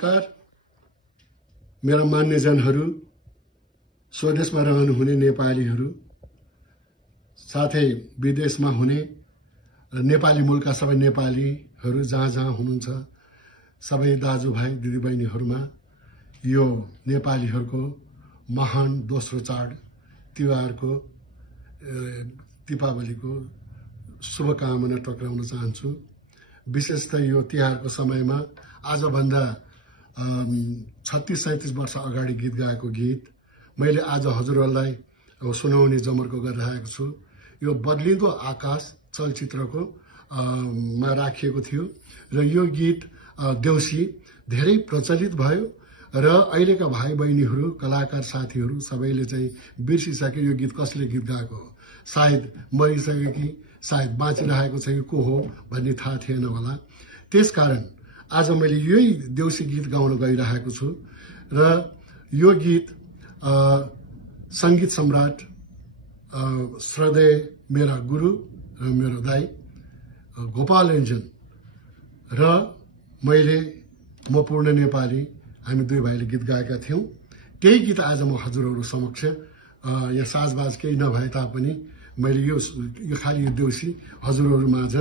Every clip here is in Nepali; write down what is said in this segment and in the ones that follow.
नमस्कार मेरा मान्यजनहरू स्वदेशमा रहनुहुने नेपालीहरू साथै विदेशमा हुने नेपाली मूलका सबै नेपालीहरू जहाँ हुनुहुन्छ सबै दाजुभाइ दिदीबहिनीहरुमा यो नेपालीहरुको महान दोस्रो चाड तिहारको दीपावलीको शुभकामना टक्राउन चाहन्छु। विशेषतः यो तिहारको समयमा आजभन्दा 36-37 वर्ष अगाडि गीत गाएको गीत मैले आज हजुरहरूलाई सुनाउने जमर्को गरिरहेको छु। यो बदलिँदो आकाश चलचित्रको मा राखिएको थियो र यो गीत देउसी धेरै प्रचलित भयो र अहिलेका भाइ बहिनीहरू कलाकार साथीहरू सबैले चाहिँ बिर्सिसके यो गीत कसले गीत गाएको हो, सायद मरिसक्यो कि सायद बाँचिरहेको छ कि को हो भन्ने थाहा थिएन होला। त्यसकारण आज मैले यही देउसी गीत गाउन गइरहेको छु र यो गीत संगीत सम्राट श्रद्धेय मेरा गुरु र मेरो दाइ गोपाल रञ्जन र म पूर्ण नेपाली हामी दुई भाइले गीत गाएका थियौं। त्यही गीत आज म हजुरहरू समक्ष यहाँ साजबाज केही नभए तापनि मैले यो खाली यो देउसी हजुरहरू माझ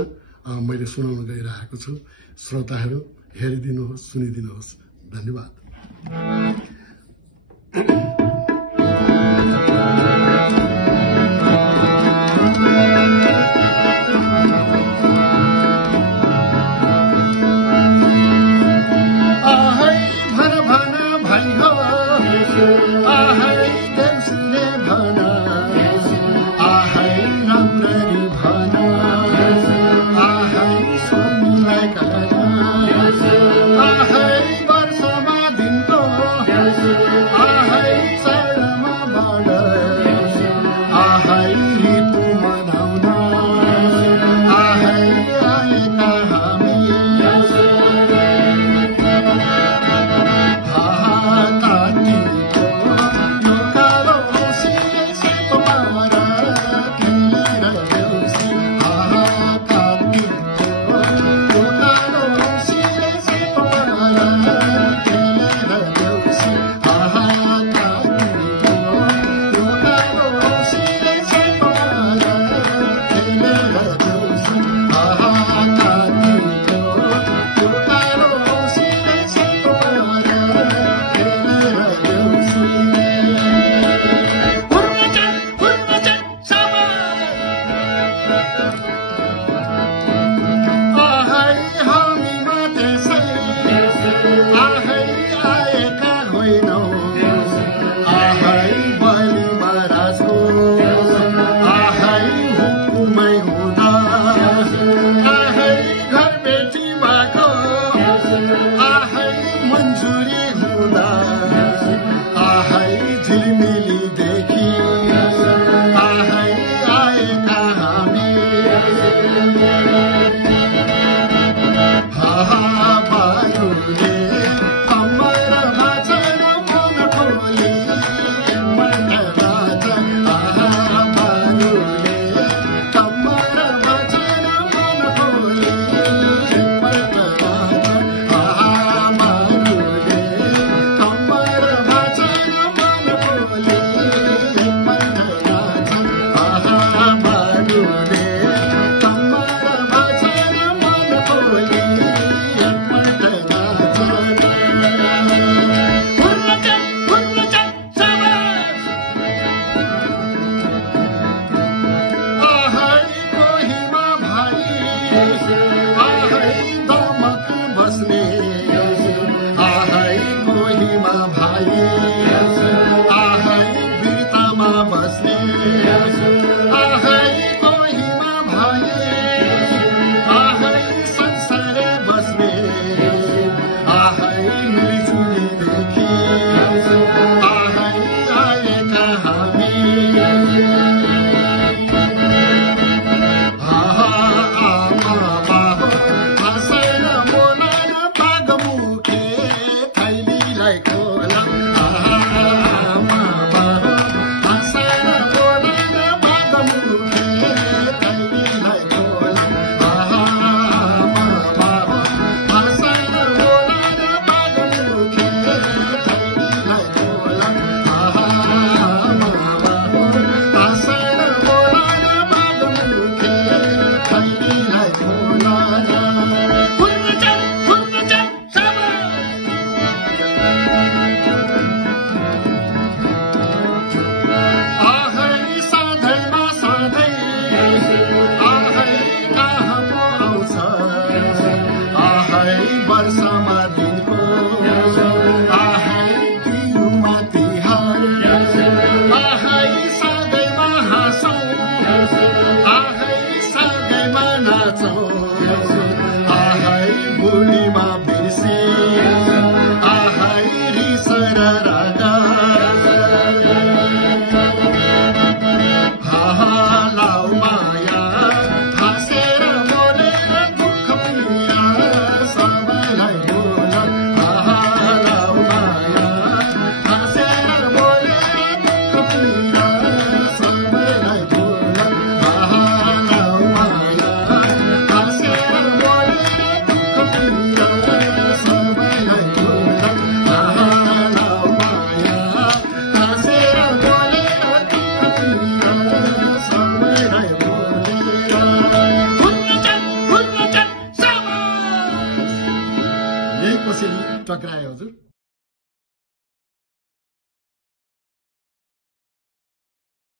मैले सुनाउन गइरहेको छु। श्रोताहरू हेरिदिनुहोस्, सुनिदिनुहोस्। धन्यवाद। बचाउँछु आहै भुलीमा बिर्से आहै रिस र रागा लाउ माया हाँसेर बोलेर दुःख पीडा सबैलाई बोल लाउ माया हाँसेर बोलेर दुःख पीडा सबैलाई बोल लाउ माया हाँसेर बोलेर दुःख पीडा सबैलाई बोल लाउ माया हाँसेर बोलेर दुःख पीडा सबैलाई बोलेर यही कसरी टक्रायो हजुर।